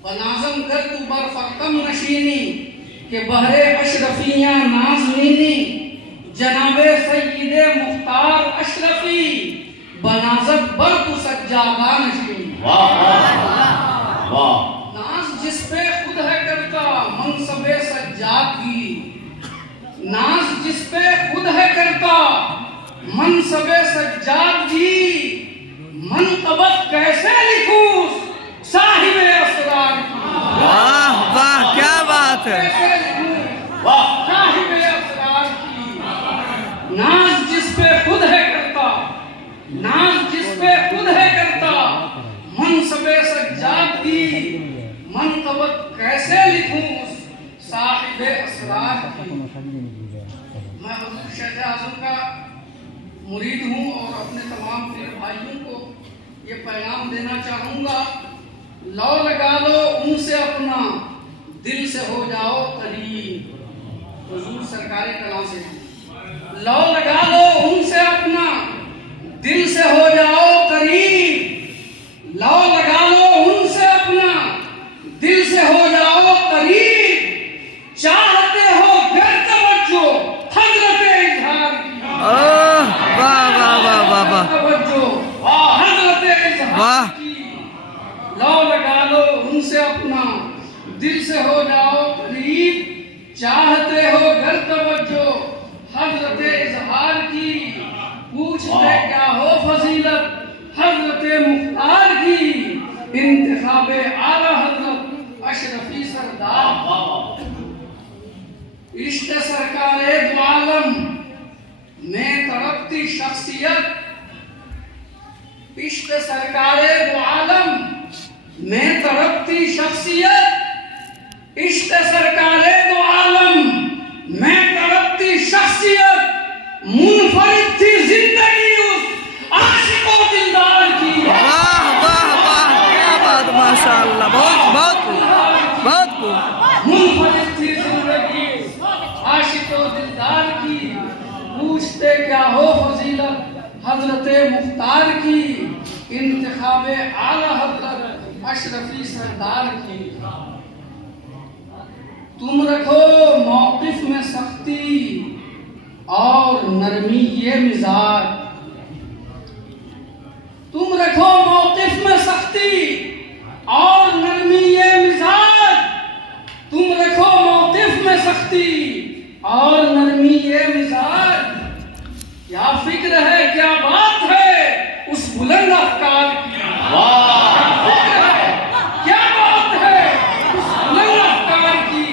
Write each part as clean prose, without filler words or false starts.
बनाज़म कर तू बरफ़कम नशीनी के बहरे अशरफियाँ नाज़नीनी जनाबे सय्यदे मुख्तार अशरफी बनाज़त बर तू सज्जादा नशीनी। नाज जिस पे खुद है करता मनसबे सज्जाद की, नाज जिस पे खुद है करता मनसबे सज्जाद की, मनक़बत कैसे लिखूं साहिबे असरार की। वाह वाह क्या बात है। कैसे लिखूं साहिबे असरार की। नाज जिस पे खुद है करता, नाज जिस पे खुद है करता मनसबे सज्जाद की, मनक़बत कैसे लिखूं साहिबे असरार की। मैं हुज़ूर शहज़ आज़म का मुरीद हूँ और अपने तमाम पीर भाइयों को ये पैगाम देना चाहूँगा, लौ लगा लो उनसे अपना दिल से हो जाओ करीब। हुज़ूर सरकारे कलाम से लौ लगा लो उनसे अपना दिल से हो जाओ करीब। लौ लगा लो उनसे अपना दिल से हो जाओ करीब। चाहते हो घर तवज्जो हज़रत इज़हार की। वाह वाह वाह वाह वाह तवज्जो हज़रत इज़हार की। लौ लगा लो उनसे अपना दिल से हो जाओ करीब। चाहते हो घर तवज्जो हज़रत इज़हार की। पूछते क्या हो फजीलत हज़रत मुख्तार की। इंतखाबे आला हज़रत अशरफी सरदार। इश्क़ सरकारे दो आलम में तड़पती शख्सियत, इश्क़ सरकारे दो आलम में तड़पती शख्सियत, इश्क़ सरकारे दो आलम में तड़पती शख्सियत। मुनफरिद थी जिंदगी उस आशिको दिलदार की। वाह वाह वाह क्या बात माशाअल्लाह। बहुत बहुत बहुत खूब। मुनफरिद थी जिंदगी आशिको दिलदार की। पूछते क्या हो फजीलत हज़रत मुख्तार की। इंतखाबे आला हज़रत अशरफी सरदार की। तुम रखो मौक़िफ़ में सख्ती और नरमी ये मिजाज। तुम रखो मौक़िफ़ में सख्ती और नरमी ये मिजाज। तुम रखो मौक़िफ़ में सख्ती और नरमी ये मिजाज। क्या फिक्र है क्या बात है उस बुलंद अफ़कार की। क्या बात है उस बुलंद अफ़कार की।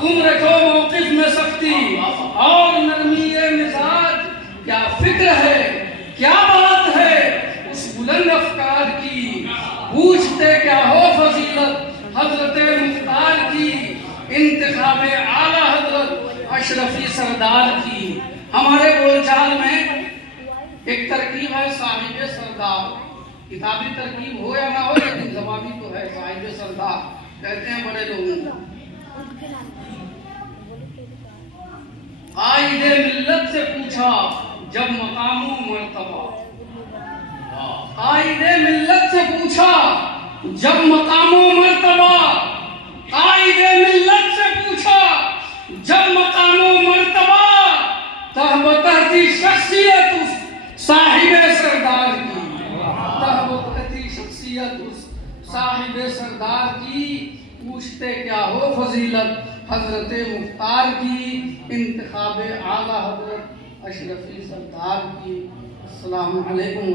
तुम रखो मौक़िफ़ में सख्ती और नरमी ये मिजाज। क्या फिक्र है क्या बात है उस बुलंद अफ़कार की। पूछते क्या हो फजीलत हज़रत मुख्तार की। इंतखाबे आला हज़रत अशरफी सरदार की। हमारे बोलचाल में एक तरकीब है साहिब सरदार। किताबी तरकीब हो या ना हो लेकिन ज़बानी तो है साहिब सरदार कहते हैं बड़े लोगों को। आइदे मिल्लत से पूछा जब मकामो मर्तबा। आइदे मिल्लत से पूछा जब मकामो मर्तबा। आइदे मिल्लत से पूछा जब मकामो मर्तबा। तहबतहती शख्सियत उस साहिबे सरदार की। तहबतहती शख्सियत उस साहिबे सरदार की। पूछते क्या हो फजीलत हज़रत मुख्तार की। इंतखाबे आला हज़रत अशरफी सरदार की। अस्सलामु अलैकुम।